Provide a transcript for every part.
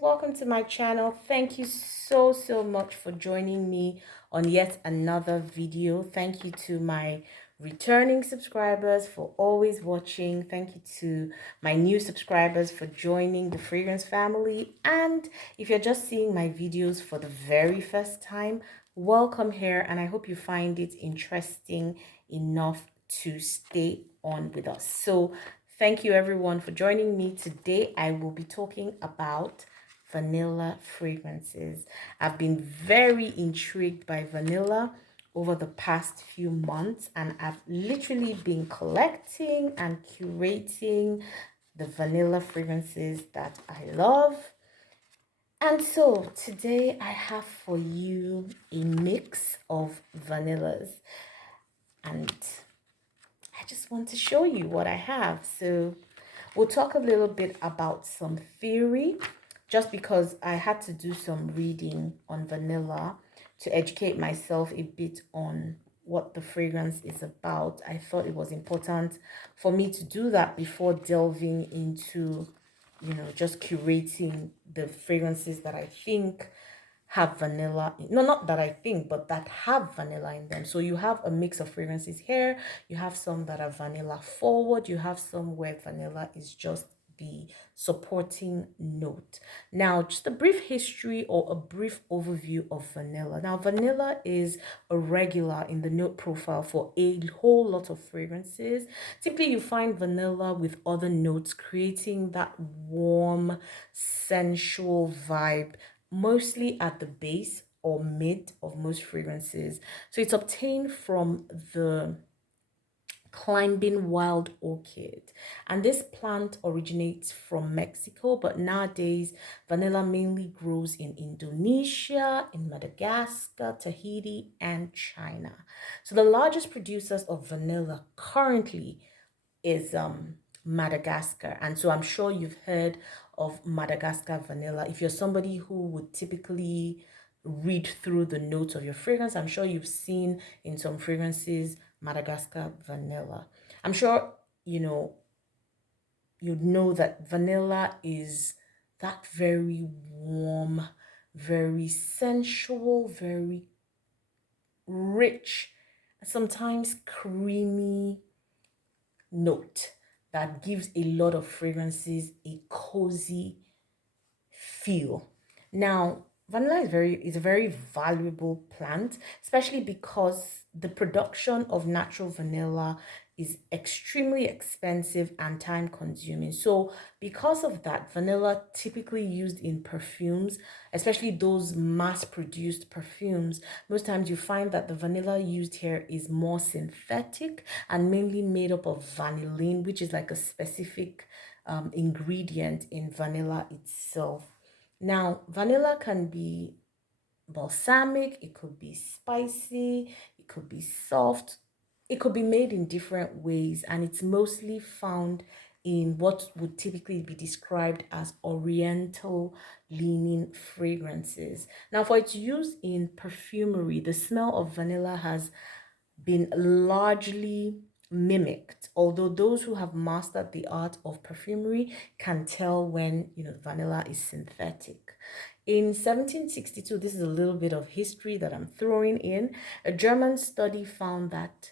welcome to my channel. Thank you so much for joining me on yet another video. Thank you to my returning subscribers for always watching. Thank you to my new subscribers for joining the fragrance family. And if you're just seeing my videos for the very first time, welcome here, and I hope you find it interesting enough to stay on with us. So thank you everyone for joining me. Today I will be talking about vanilla fragrances. I've been very intrigued by vanilla over the past few months, and I've literally been collecting and curating the vanilla fragrances that I love. And so today I have for you a mix of vanillas, and I just want to show you what I have. So we'll talk a little bit about some theory, just because I had to do some reading on vanilla to educate myself a bit on what the fragrance is about. I thought it was important for me to do that before delving into, just curating the fragrances that I think have vanilla no, not that I think, but that have vanilla in them. So you have a mix of fragrances here. You have some that are vanilla forward, you have some where vanilla is just the supporting note. Now, just a brief history or a brief overview of vanilla. Now, vanilla is a regular in the note profile for a whole lot of fragrances. Typically, you find vanilla with other notes creating that warm, sensual vibe, mostly at the base or mid of most fragrances. So it's obtained from the climbing wild orchid, and this plant originates from Mexico, but nowadays vanilla mainly grows in Indonesia, in Madagascar, Tahiti, and China. So the largest producers of vanilla currently is Madagascar. And so I'm sure you've heard of Madagascar vanilla. If you're somebody who would typically read through the notes of your fragrance, I'm sure you've seen in some fragrances Madagascar vanilla. I'm sure you'd know that vanilla is that very warm, very sensual, very rich, sometimes creamy note that gives a lot of fragrances a cozy feel. Now, vanilla is a very valuable plant, especially because the production of natural vanilla is extremely expensive and time consuming. So because of that, vanilla typically used in perfumes, especially those mass produced perfumes, most times you find that the vanilla used here is more synthetic and mainly made up of vanillin, which is like a specific ingredient in vanilla itself. Now, vanilla can be balsamic, it could be spicy, it could be soft, it could be made in different ways, and it's mostly found in what would typically be described as oriental leaning fragrances. Now, for its use in perfumery, the smell of vanilla has been largely mimicked, although those who have mastered the art of perfumery can tell when vanilla is synthetic. In 1762, this is a little bit of history that I'm throwing in, a German study found that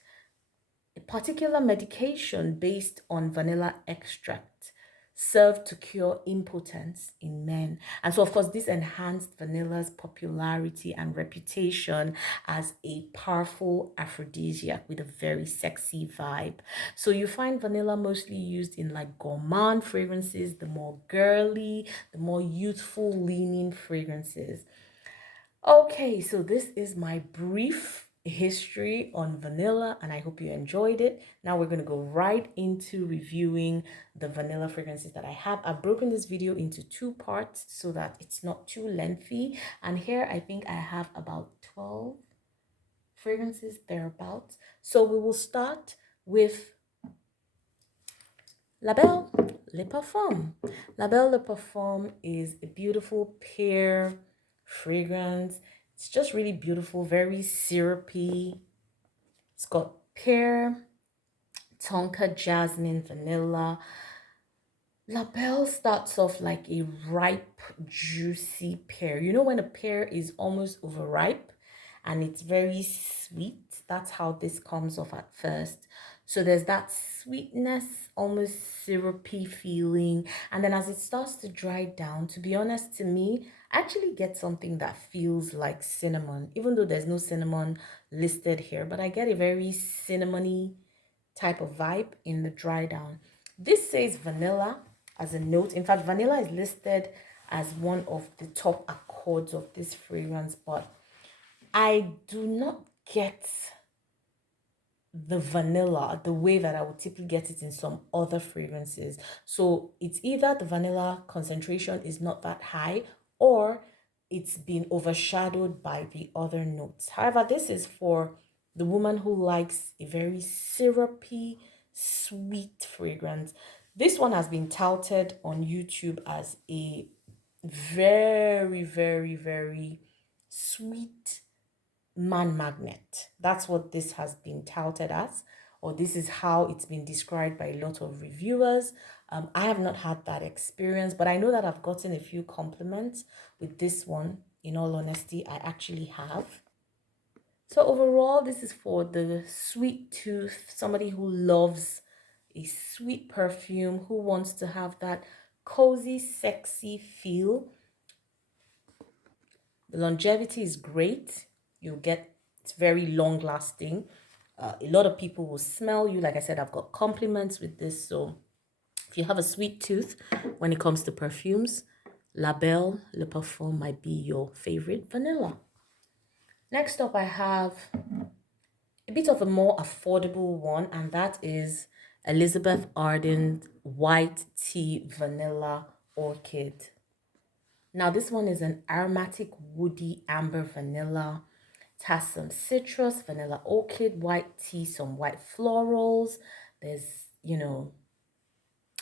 a particular medication based on vanilla extract served to cure impotence in men. And so, of course, this enhanced vanilla's popularity and reputation as a powerful aphrodisiac with a very sexy vibe. So you find vanilla mostly used in like gourmand fragrances, the more girly, the more youthful leaning fragrances. Okay, so this is my brief history on vanilla, and I hope you enjoyed it. Now we're going to go right into reviewing the vanilla fragrances that I have. I've broken this video into two parts so that it's not too lengthy, and here I think I have about 12 fragrances thereabouts. So we will start with La Belle Le Parfum. La Belle Le Parfum is a beautiful pear fragrance. It's just really beautiful, very syrupy. It's got pear, tonka, jasmine, vanilla, Labelle starts off like a ripe, juicy pear. You know when a pear is almost overripe and it's very sweet? That's how this comes off at first. So there's that sweetness, almost syrupy feeling. And then as it starts to dry down, to be honest, to me, I actually get something that feels like cinnamon, even though there's no cinnamon listed here, but I get a very cinnamony type of vibe in the dry down. This says vanilla as a note. In fact, vanilla is listed as one of the top accords of this fragrance, but I do not get the vanilla the way that I would typically get it in some other fragrances. So it's either the vanilla concentration is not that high or it's been overshadowed by the other notes. However, this is for the woman who likes a very syrupy, sweet fragrance. This one has been touted on YouTube as a very, very, very sweet man magnet. That's what this has been touted as, or this is how it's been described by a lot of reviewers. I have not had that experience, but I know that I've gotten a few compliments with this one. In all honesty, I actually have. So overall, this is for the sweet tooth, somebody who loves a sweet perfume, who wants to have that cozy, sexy feel. The longevity is great. You'll get, it's very long lasting. A lot of people will smell you. Like I said, I've got compliments with this. So if you have a sweet tooth when it comes to perfumes, La Belle Le Parfum might be your favorite vanilla. Next up, I have a bit of a more affordable one, and that is Elizabeth Arden White Tea Vanilla Orchid. Now, this one is an aromatic, woody, amber vanilla. It has some citrus, vanilla orchid, white tea, some white florals. There's,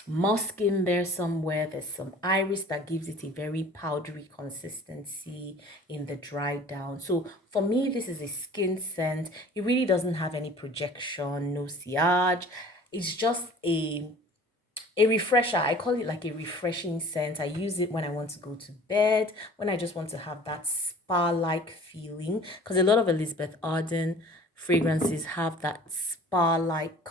musk in there somewhere. There's some iris that gives it a very powdery consistency in the dry down. So for me, this is a skin scent. It really doesn't have any projection, no sillage. It's just a refresher. I call it like a refreshing scent. I use it when I want to go to bed, when I just want to have that spa-like feeling, because a lot of Elizabeth Arden fragrances have that spa-like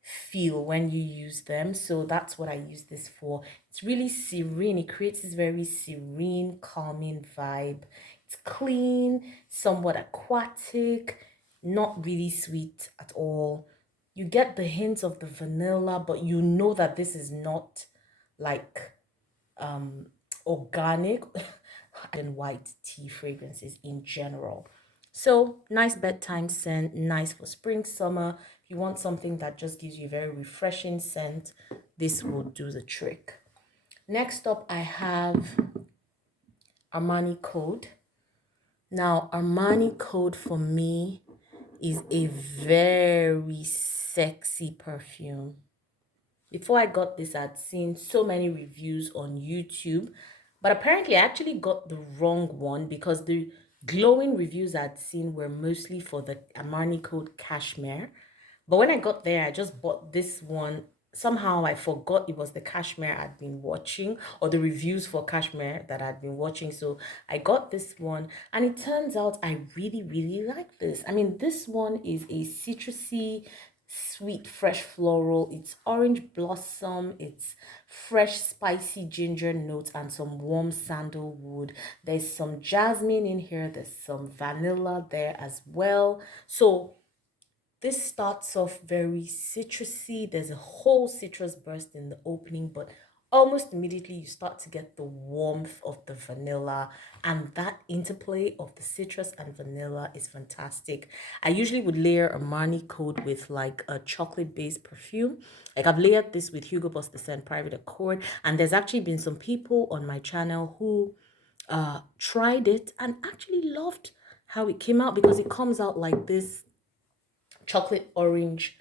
feel when you use them. So that's what I use this for. It's really serene. It creates this very serene, calming vibe. It's clean, somewhat aquatic, not really sweet at all. You get the hints of the vanilla, but you know that this is not like organic and white tea fragrances in general. So nice bedtime scent, nice for spring, summer. If you want something that just gives you a very refreshing scent, this will do the trick. Next up, I have Armani Code. Now, Armani Code for me is a very sexy perfume. Before I got this, I'd seen so many reviews on YouTube, but apparently I actually got the wrong one because the glowing reviews I'd seen were mostly for the Armani Code Cashmere. But when I got there, I just bought this one. Somehow I forgot it was the Cashmere I'd been watching, or the reviews for Cashmere that I'd been watching. So I got this one, and it turns out I really, really like this. I mean, this one is a citrusy, sweet, fresh floral. It's orange blossom. It's fresh, spicy ginger notes and some warm sandalwood. There's some jasmine in here. There's some vanilla there as well. So this starts off very citrusy. There's a whole citrus burst in the opening, but almost immediately you start to get the warmth of the vanilla, and that interplay of the citrus and vanilla is fantastic. I usually would layer Armani Code with like a chocolate-based perfume. Like I've layered this with Hugo Boss The Scent Private Accord, and there's actually been some people on my channel who tried it and actually loved how it came out, because it comes out like this chocolate orange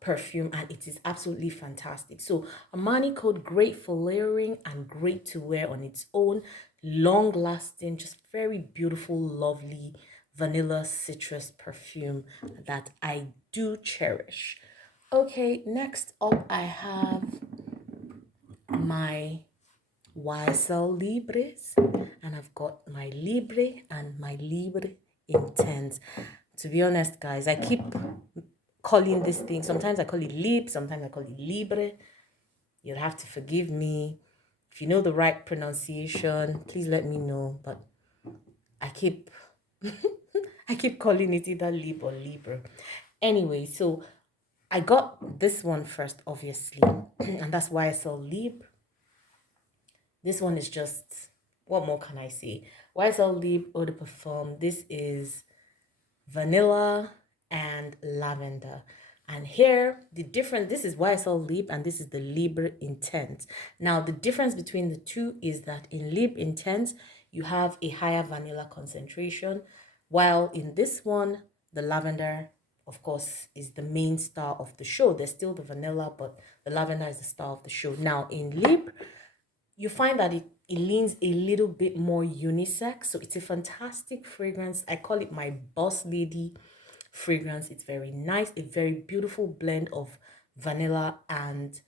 perfume, and it is absolutely fantastic. So Armani Code, great for layering and great to wear on its own, long lasting, just very beautiful, lovely vanilla citrus perfume that I do cherish. Okay, next up I have my YSL Libres, and I've got my Libre and my Libre Intense. To be honest, guys, I keep calling this thing, sometimes I call it Lib, sometimes I call it Libre. You'll have to forgive me. If you know the right pronunciation, please let me know. But I keep I keep calling it either Lib or Libre. Anyway, so I got this one first, obviously, and that's why I saw Lib. This one is just, what more can I say? YSL Lib Eau de Parfum. This is vanilla and lavender. And here, the difference, this is YSL Lib and this is the Libre Intense. Now, the difference between the two is that in Lib Intense, you have a higher vanilla concentration, while in this one, the lavender, of course, is the main star of the show. There's still the vanilla, but the lavender is the star of the show. Now, in Lib, you find that it leans a little bit more unisex. So it's a fantastic fragrance. I call it my boss lady fragrance. It's very nice, a very beautiful blend of vanilla and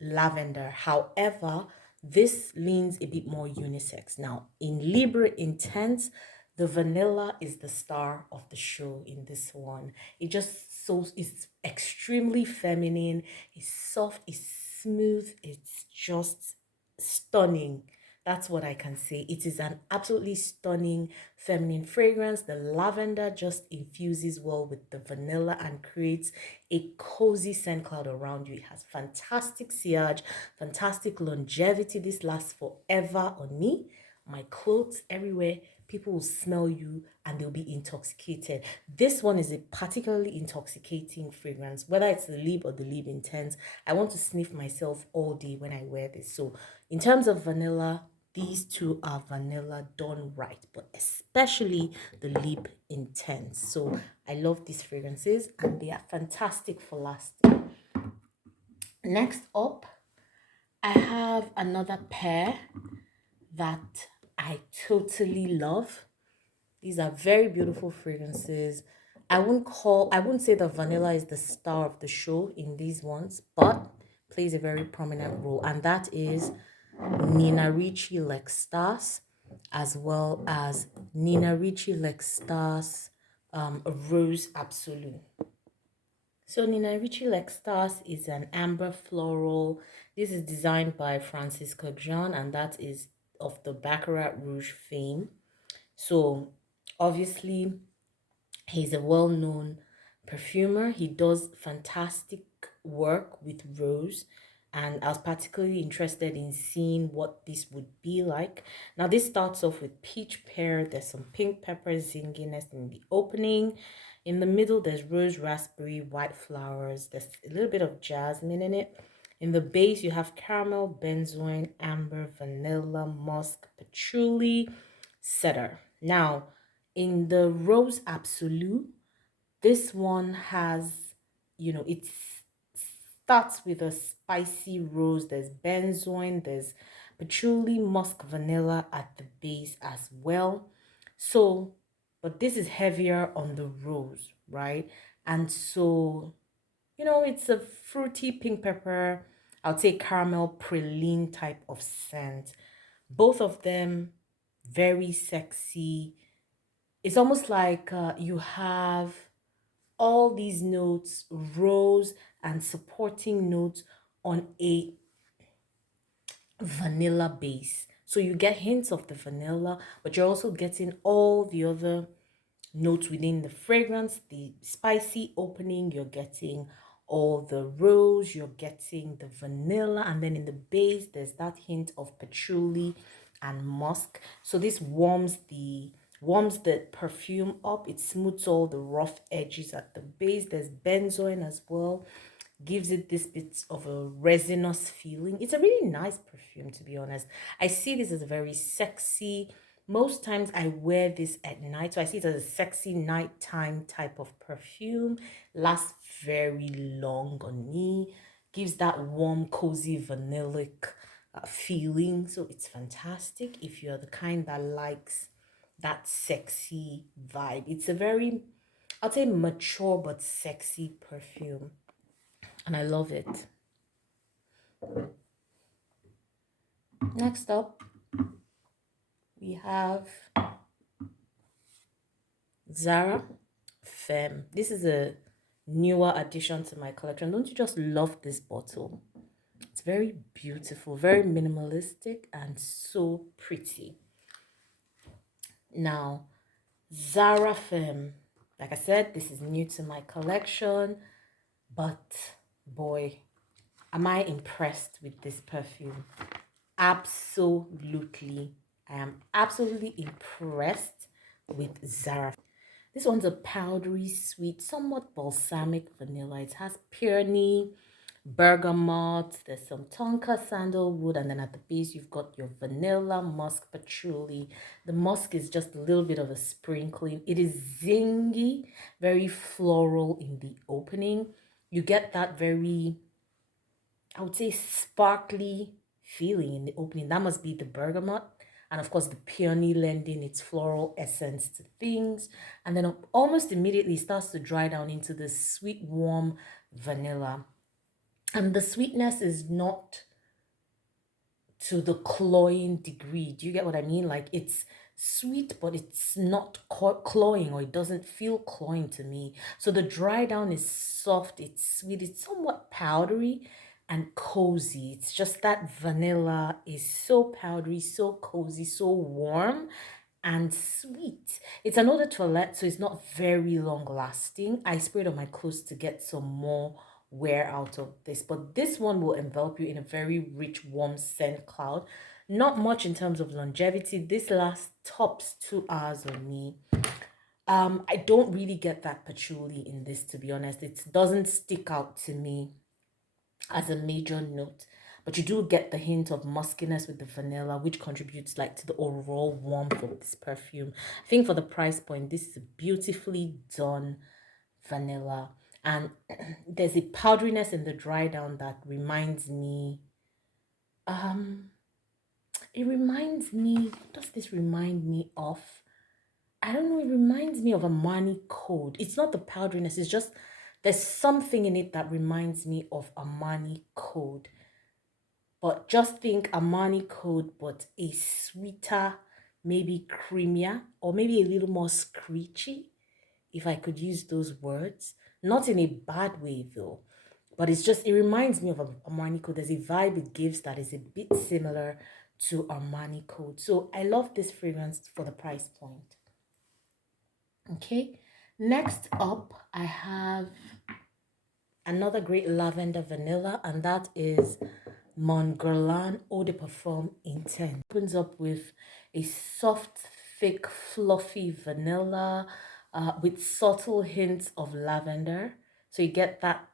lavender. However, this leans a bit more unisex. Now, in Libre Intense, the vanilla is the star of the show in this one. It just so it's extremely feminine, it's soft, it's smooth, it's just stunning. That's what I can say. It is an absolutely stunning feminine fragrance. The lavender just infuses well with the vanilla and creates a cozy scent cloud around you. It has fantastic sillage, fantastic longevity. This lasts forever on me, my clothes, everywhere. People will smell you and they'll be intoxicated. This one is a particularly intoxicating fragrance, whether it's the Lib or the Lib Intense. I want to sniff myself all day when I wear this. So in terms of vanilla, these two are vanilla done right, but especially the Lib Intense. So I love these fragrances and they are fantastic for lasting. Next up, I have another pair that I totally love. These are very beautiful fragrances. I wouldn't say that vanilla is the star of the show in these ones, but plays a very prominent role, and that is Nina Ricci Lextas, as well as Nina Ricci Lextas Rose Absolute. So Nina Ricci Lextas is an amber floral. This is designed by Francisco Jean, and that is of the Baccarat Rouge fame. So obviously he's a well-known perfumer. He does fantastic work with rose, and I was particularly interested in seeing what this would be like. Now this starts off with peach pear. There's some pink pepper zinginess in the opening. In the middle, there's rose, raspberry, white flowers. There's a little bit of jasmine in it. In the base, you have caramel, benzoin, amber, vanilla, musk, patchouli, cedar. Now, in the Rose Absolute, this one has, it starts with a spicy rose. There's benzoin, there's patchouli, musk, vanilla at the base as well. So, but this is heavier on the rose, right? And so, it's a fruity pink pepper, I would say caramel praline type of scent. Both of them very sexy. It's almost like you have all these notes, rose and supporting notes on a vanilla base. So you get hints of the vanilla, but you're also getting all the other notes within the fragrance, the spicy opening, you're getting all the rose, you're getting the vanilla, and then in the base there's that hint of patchouli and musk. So this warms the perfume up. It smooths all the rough edges at the base. There's benzoin as well, gives it this bit of a resinous feeling. It's a really nice perfume, to be honest. I see this as a very sexy, most times I wear this at night, so I see it as a sexy nighttime type of perfume. Lasts very long on me, gives that warm, cozy, vanillic feeling. So it's fantastic if you're the kind that likes that sexy vibe. It's a very, I'll say, mature but sexy perfume, and I love it. Next up, we have Zara Femme. This is a newer addition to my collection. Don't you just love this bottle? It's very beautiful, very minimalistic, and so pretty. Now, Zara Femme. Like I said, this is new to my collection, but boy, am I impressed with this perfume. Absolutely. I am absolutely impressed with Zara. This one's a powdery, sweet, somewhat balsamic vanilla. It has peony, bergamot, there's some tonka sandalwood, and then at the base you've got your vanilla, musk, patchouli. The musk is just a little bit of a sprinkling. It is zingy, very floral in the opening. You get that very, I would say, sparkly feeling in the opening. That must be the bergamot. And of course, the peony lending its floral essence to things. And then almost immediately starts to dry down into the sweet, warm vanilla. And the sweetness is not to the cloying degree. Do you get what I mean? Like, it's sweet, but it's not cloying, or it doesn't feel cloying to me. So the dry down is soft, it's sweet, it's somewhat powdery and cozy. It's just that vanilla is so powdery, so cozy, so warm and sweet. It's an eau de toilette, so it's not very long lasting. I sprayed on my clothes to get some more wear out of this, but this one will envelop you in a very rich, warm scent cloud. Not much in terms of longevity. This lasts tops 2 hours on me. I don't really get that patchouli in this, to be honest. It doesn't stick out to me as a major note, but you do get the hint of muskiness with the vanilla, which contributes like to the overall warmth of this perfume. I think for the price point, this is a beautifully done vanilla, and there's a powderiness in the dry down that reminds me, um it reminds me, what does this remind me of? I don't know, it reminds me of Armani Code. It's not the powderiness, it's just there's something in it that reminds me of Armani Code. But just think Armani Code, but a sweeter, maybe creamier, or maybe a little more screechy, if I could use those words. Not in a bad way though, but it's just, it reminds me of Armani Code. There's a vibe it gives that is a bit similar to Armani Code. So I love this fragrance for the price point. Okay, next up I have another great lavender vanilla, and that is Montguerlain Eau de Parfum Intense. Opens up with a soft, thick, fluffy vanilla with subtle hints of lavender. So you get that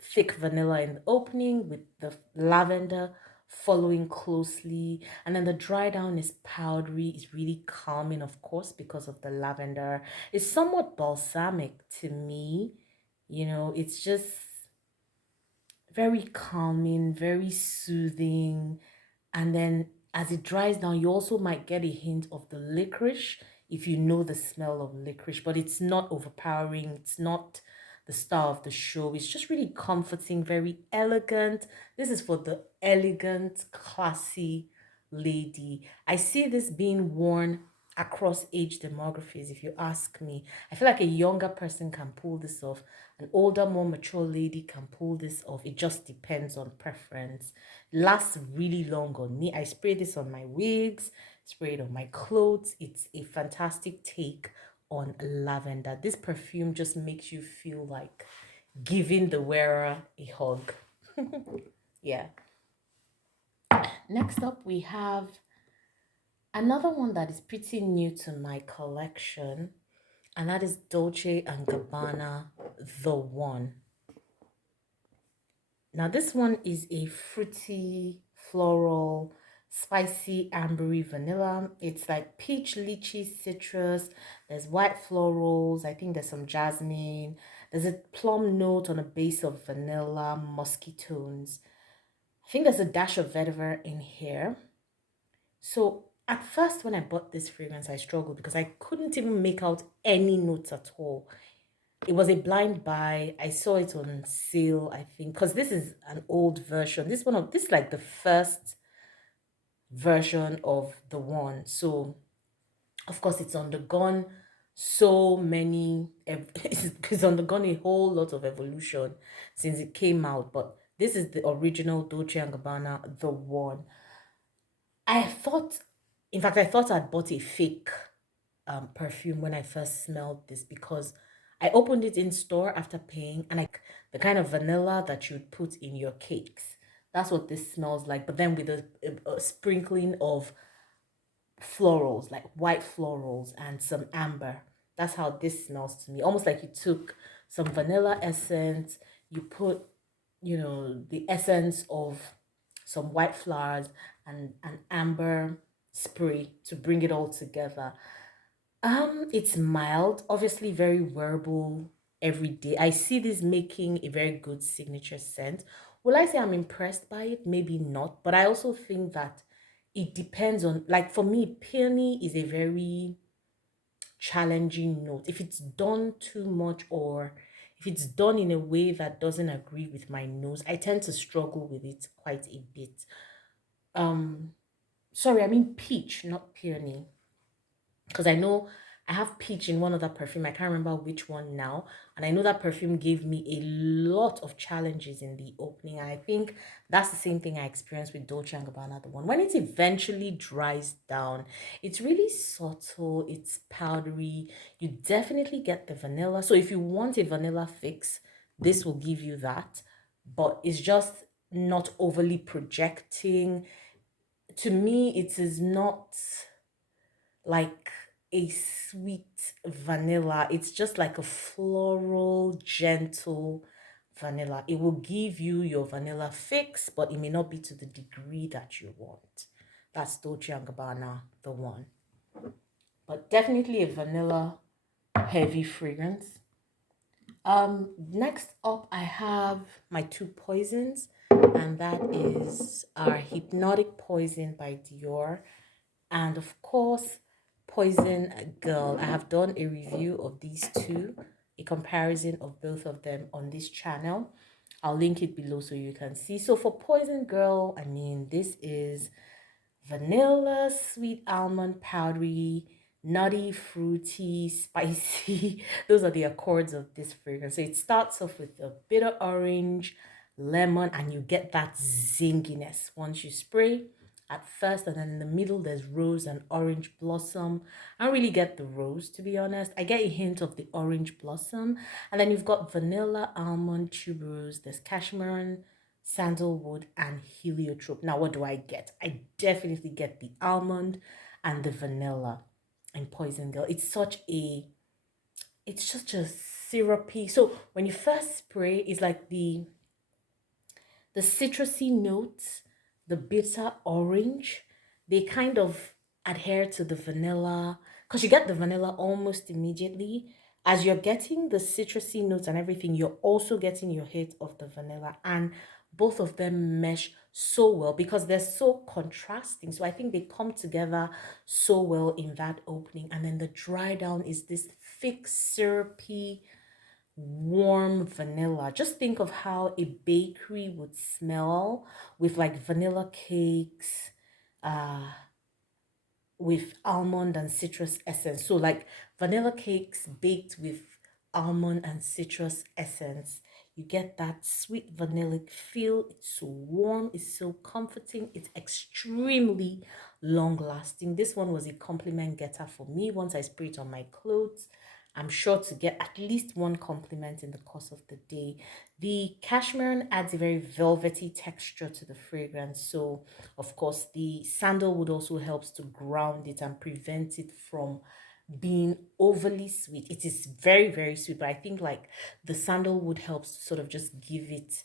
thick vanilla in the opening with the lavender following closely, and then the dry down is powdery, is really calming, of course, because of the lavender. It's somewhat balsamic to me, you know. It's just very calming, very soothing. And then as it dries down, you also might get a hint of the licorice if you know the smell of licorice, but it's not overpowering. It's not the star of the show. It's just really comforting, very elegant. This is for the elegant, classy lady. I see this being worn across age demographies, if you ask me. I feel like a younger person can pull this off. An older, more mature lady can pull this off. It just depends on preference. Lasts really long on me. I spray this on my wigs, spray it on my clothes. It's a fantastic take on lavender. This perfume just makes you feel like giving the wearer a hug. Yeah. Next up, we have another one that is pretty new to my collection, and that is Dolce and Gabbana The One. Now, this one is a fruity, floral, spicy, ambery vanilla. It's like peach, lychee, citrus. There's white florals. I think there's some jasmine. There's a plum note on a base of vanilla, musky tones. I think there's a dash of vetiver in here. So at first, when I bought this fragrance, I struggled because I couldn't even make out any notes at all. It was a blind buy. I saw it on sale, I think, because this is an old version. This is like the first version of the one. So of course it's undergone so many it's undergone a whole lot of evolution since it came out, but this is the original Dolce and Gabbana, the one. I thought, in fact, I thought I'd bought a fake perfume when I first smelled this, because I opened it in store after paying, and like the kind of vanilla that you'd put in your cakes. That's what this smells like, but then with a sprinkling of florals, like white florals and some amber. That's how this smells to me. Almost like you took some vanilla essence, you put, the essence of some white flowers and an amber spray to bring it all together. It's mild, obviously very wearable every day. I see this making a very good signature scent. Will I say I'm impressed by it? Maybe not, but I also think that it depends on, like, for me, peony is a very challenging note. If it's done too much, or if it's done in a way that doesn't agree with my nose, I tend to struggle with it quite a bit. Um, Sorry, I mean peach, not peony, because I know I have peach in one other perfume. I can't remember which one now. And I know that perfume gave me a lot of challenges in the opening. And I think that's the same thing I experienced with Dolce and Gabbana, the one. When it eventually dries down, it's really subtle, it's powdery. You definitely get the vanilla. So if you want a vanilla fix, this will give you that. But it's just not overly projecting. To me, it is not like a sweet vanilla. It's just like a floral, gentle vanilla. It will give you your vanilla fix, but it may not be to the degree that you want. That's Dolce and Gabbana, the one. But definitely a vanilla heavy fragrance. Next up, I have my two poisons, and that is our Hypnotic Poison by Dior, and of course, Poison Girl. I have done a review of these two, a comparison of both of them on this channel. I'll link it below so you can see. So for Poison Girl, I mean, this is vanilla, sweet almond, powdery, nutty, fruity, spicy. Those are the accords of this fragrance. So it starts off with a bitter orange, lemon, and you get that zinginess once you spray at first, and then in the middle there's rose and orange blossom. I don't really get the rose, to be honest. I get a hint of the orange blossom, and then you've got vanilla, almond, tuberose, there's cashmere, sandalwood, and heliotrope. Now, what do I get? I definitely get the almond and the vanilla in Poison Girl. It's such a syrupy. So when you first spray, it's like the citrusy notes, the bitter orange, they kind of adhere to the vanilla, because you get the vanilla almost immediately. As you're getting the citrusy notes and everything, you're also getting your hit of the vanilla, and both of them mesh so well because they're so contrasting. So I think they come together so well in that opening. And then the dry down is this thick, syrupy, warm vanilla. Just think of how a bakery would smell with like vanilla cakes, uh, with almond and citrus essence. So like vanilla cakes baked with almond and citrus essence. You get that sweet vanillic feel. It's so warm, it's so comforting, it's extremely long lasting. This one was a compliment getter for me. Once I spray it on my clothes, I'm sure to get at least one compliment in the course of the day. The cashmere adds a very velvety texture to the fragrance. So, of course, the sandalwood also helps to ground it and prevent it from being overly sweet. It is very, very sweet, but I think like the sandalwood helps to sort of just give it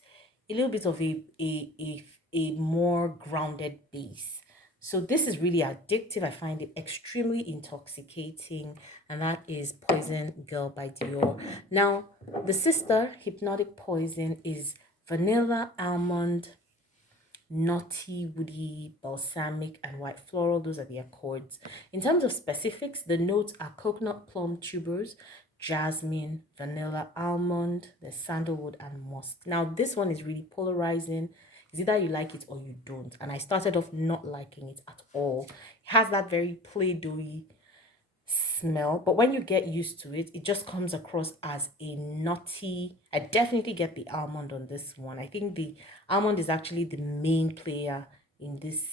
a little bit of a more grounded base. So this is really addictive. I find it extremely intoxicating, and that is Poison Girl by Dior. Now, the sister, Hypnotic Poison, is vanilla, almond, nutty, woody, balsamic, and white floral. Those are the accords. In terms of specifics, the notes are coconut, plum, tubers, jasmine, vanilla, almond, the sandalwood, and musk. Now, this one is really polarizing. It's either you like it or you don't. And I started off not liking it at all. It has that very play-doh-y smell, but when you get used to it, it just comes across as a nutty. I definitely get the almond on this one. I think the almond is actually the main player in this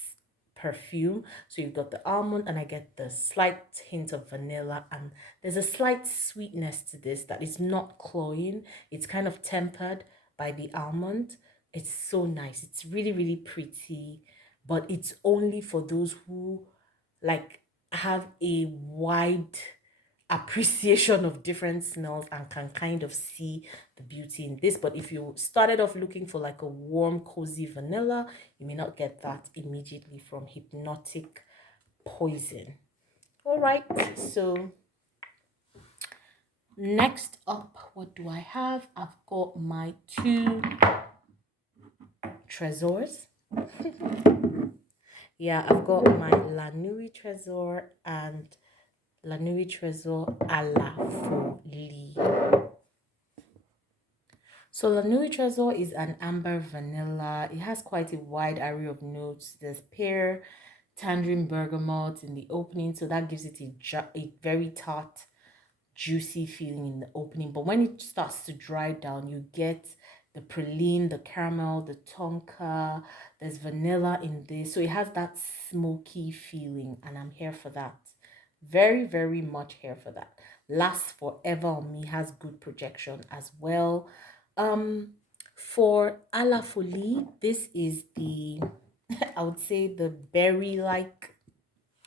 perfume. So you've got the almond, and I get the slight hint of vanilla, and there's a slight sweetness to this that is not cloying. It's kind of tempered by the almond. It's so nice. It's really, really pretty, but it's only for those who like have a wide appreciation of different smells and can kind of see the beauty in this. But if you started off looking for like a warm, cozy vanilla, you may not get that immediately from Hypnotic Poison. All right, so next up, what do I have? I've got my two Tresors. Yeah, I've got my La Nuit Tresor and La Nuit Tresor à la Folie. So La Nuit Tresor is an amber vanilla. It has quite a wide array of notes. There's pear, tangerine, bergamot in the opening, so that gives it a very tart, juicy feeling in the opening. But when it starts to dry down, you get the praline, the caramel, the tonka. There's vanilla in this, so it has that smoky feeling, and I'm here for that. Very, very much here for that. Lasts forever on me, has good projection as well. For a la folie, this is the I would say the berry like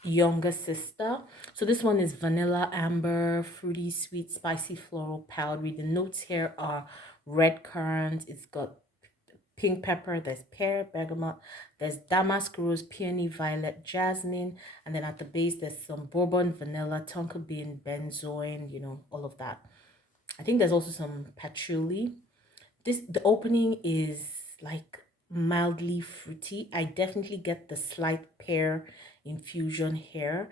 younger sister. So this one is vanilla, amber, fruity, sweet, spicy, floral, powdery. The notes here are red currant. It's got pink pepper, there's pear, bergamot, there's damask rose, peony, violet, jasmine, and then at the base there's some bourbon, vanilla, tonka bean, benzoin, you know, all of that. I think there's also some patchouli. The opening is like mildly fruity. I definitely get the slight pear infusion here.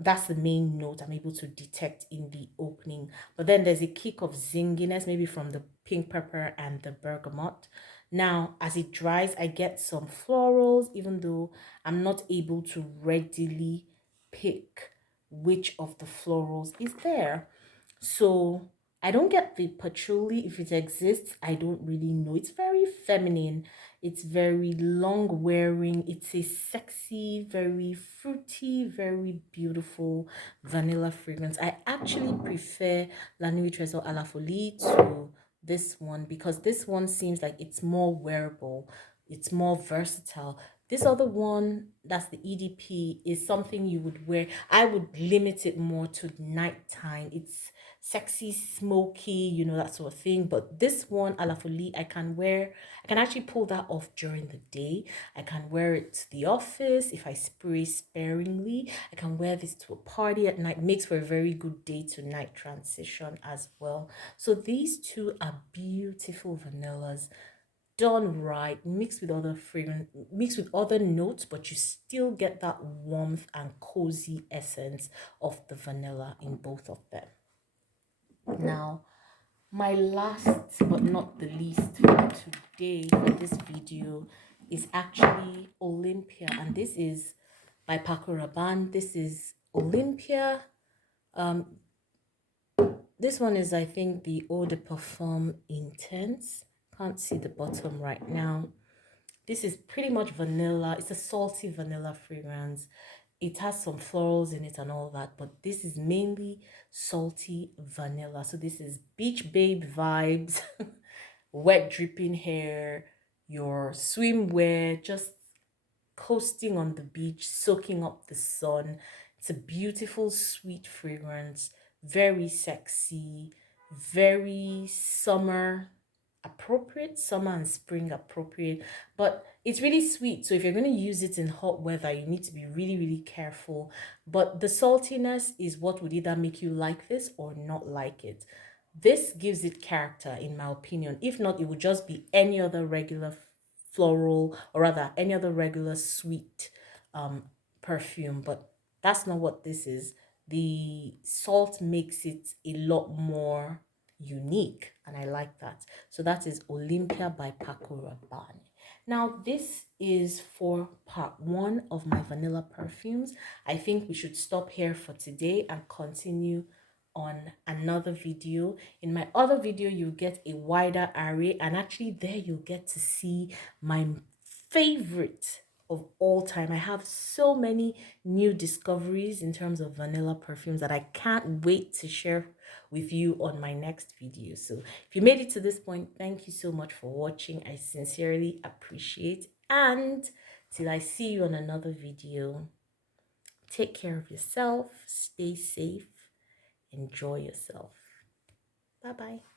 That's the main note I'm able to detect in the opening. But then there's a kick of zinginess, maybe from the pink pepper and the bergamot. Now, as it dries, I get some florals, even though I'm not able to readily pick which of the florals is there. So I don't get the patchouli. If it exists, I don't really know. It's very feminine. It's very long wearing. It's a sexy, very fruity, very beautiful vanilla fragrance. I actually prefer La Nuit Trésor à la Folie to this one because this one seems like it's more wearable. It's more versatile. This other one, that's the EDP, is something you would wear. I would limit it more to nighttime. It's sexy, smoky, you know, that sort of thing. But this one, a la folie, I can actually pull that off during the day. I can wear it to the office if I spray sparingly. I can wear this to a party at night. Makes for a very good day to night transition as well. So these two are beautiful vanillas done right, mixed with other fragrance, mixed with other notes, but you still get that warmth and cozy essence of the vanilla in both of them. Now, my last but not the least for today for this video is actually Olympia, and this is by Paco Rabanne. This is Olympia. This one is, I think, the Eau de Parfum Intense. Can't see the bottom right now. This is pretty much vanilla. It's a salty vanilla fragrance. It has some florals in it and all that, but this is mainly salty vanilla. So this is beach babe vibes, wet dripping hair, your swimwear, just coasting on the beach, soaking up the sun. It's a beautiful, sweet fragrance, very sexy, very summer appropriate, summer and spring appropriate, but it's really sweet. So if you're going to use it in hot weather, you need to be really, really careful. But the saltiness is what would either make you like this or not like it. This gives it character, in my opinion. If not, it would just be any other regular floral, or rather any other regular sweet perfume, but that's not what this is. The salt makes it a lot more unique, and I like that. So that is Olympia by Paco Rabanne. Now, this is for part one of my vanilla perfumes. I think we should stop here for today and continue on another video. In my other video, you'll get a wider array, and actually there you'll get to see my favorite of all time. I have so many new discoveries in terms of vanilla perfumes that I can't wait to share with you on my next video. So if you made it to this point, thank you so much for watching. I sincerely appreciate, and till I see you on another video, take care of yourself, stay safe, enjoy yourself. Bye bye.